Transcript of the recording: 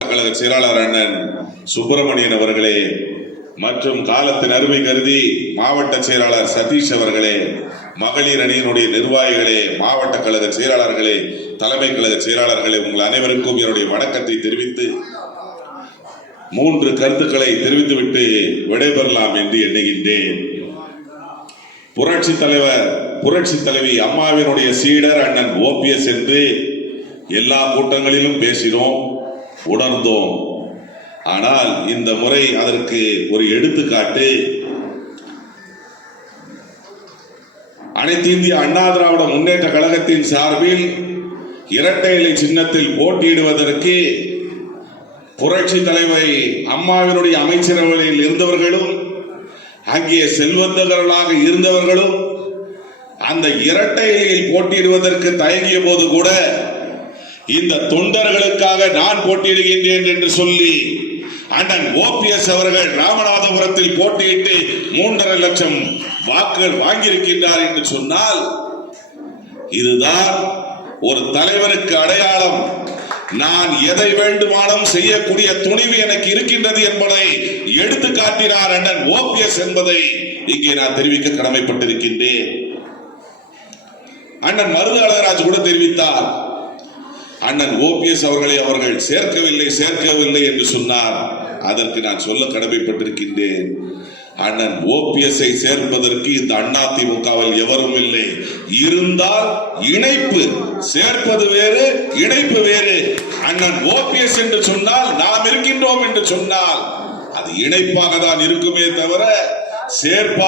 கழக செயலாளர் அண்ணன் சுப்பிரமணியன் அவர்களே மற்றும் காலத்தின் அருமை கருதி மாவட்ட செயலாளர் சதீஷ் அவர்களே, மகளிர் அணியினுடைய நிர்வாகிகளே, மாவட்ட கழக செயலாளர்களே, தலைமை கழக செயலாளர்களே, உங்கள் அனைவருக்கும் என்னுடைய வணக்கத்தை தெரிவித்து 3 கருத்துக்களை தெரிவித்துவிட்டு விடைபெறலாம் என்று எண்ணுகின்றேன். புரட்சி தலைவி அம்மாவினுடைய சீடர் அண்ணன் OPS என்று எல்லா கூட்டங்களிலும் பேசினோம், உணர்ந்தோம். ஆனால் இந்த முறை அதற்கு ஒரு எடுத்துக்காட்டு. அனைத்து இந்திய அண்ணா திராவிட முன்னேற்ற கழகத்தின் சார்பில் இரட்டை இலை சின்னத்தில் போட்டியிடுவதற்கு புரட்சி தலைவி அம்மாவினுடைய அமைச்சரவையில் இருந்தவர்களும் அங்கே செல்வந்தர்களாக இருந்தவர்களும் அந்த இரட்டை இலையில் போட்டியிடுவதற்கு தயங்கிய போது கூட இந்த தொண்டர்களுக்காக நான் போட்டியிடுகின்றேன் என்று சொல்லி அண்ணன் OPS அவர்கள் ராமநாதபுரத்தில் போட்டியிட்டு 3.5 லட்சம் வாக்குகள் வாங்கியிருக்கின்றார் என்று சொன்னால் இதுதான் ஒரு தலைவருக்கு அடையாளம். நான் எதை வேண்டுமானாலும் செய்யக்கூடிய துணிவு எனக்கு இருக்கின்றது என்பதை எடுத்து காட்டினார் அண்ணன் OPS என்பதை இங்கே நான் தெரிவிக்க கடமைப்பட்டிருக்கின்றேன். அண்ணன் மருது அழகராஜ் கூட தெரிவித்தார், அண்ணன் OPS அவர்களை அவர்கள் சேர்க்கவில்லை என்று சொன்னார். அதற்கு நான் சொல்ல கடமைப்பட்டிருக்கின்றேன். அண்ணன் OPS-ஐ சேர்ப்பதற்கு இந்த அதிமுகவில் எவரும் இல்லை. இருந்தால் இணைப்பு, சேர்ப்பது வேறு, இணைப்பு வேறு. அண்ணன் OPS என்று சொன்னால் நாம் இருக்கின்றோம் என்று சொன்னால் அது இணைப்பாக தான் இருக்குமே தவிர சேர்ப்பா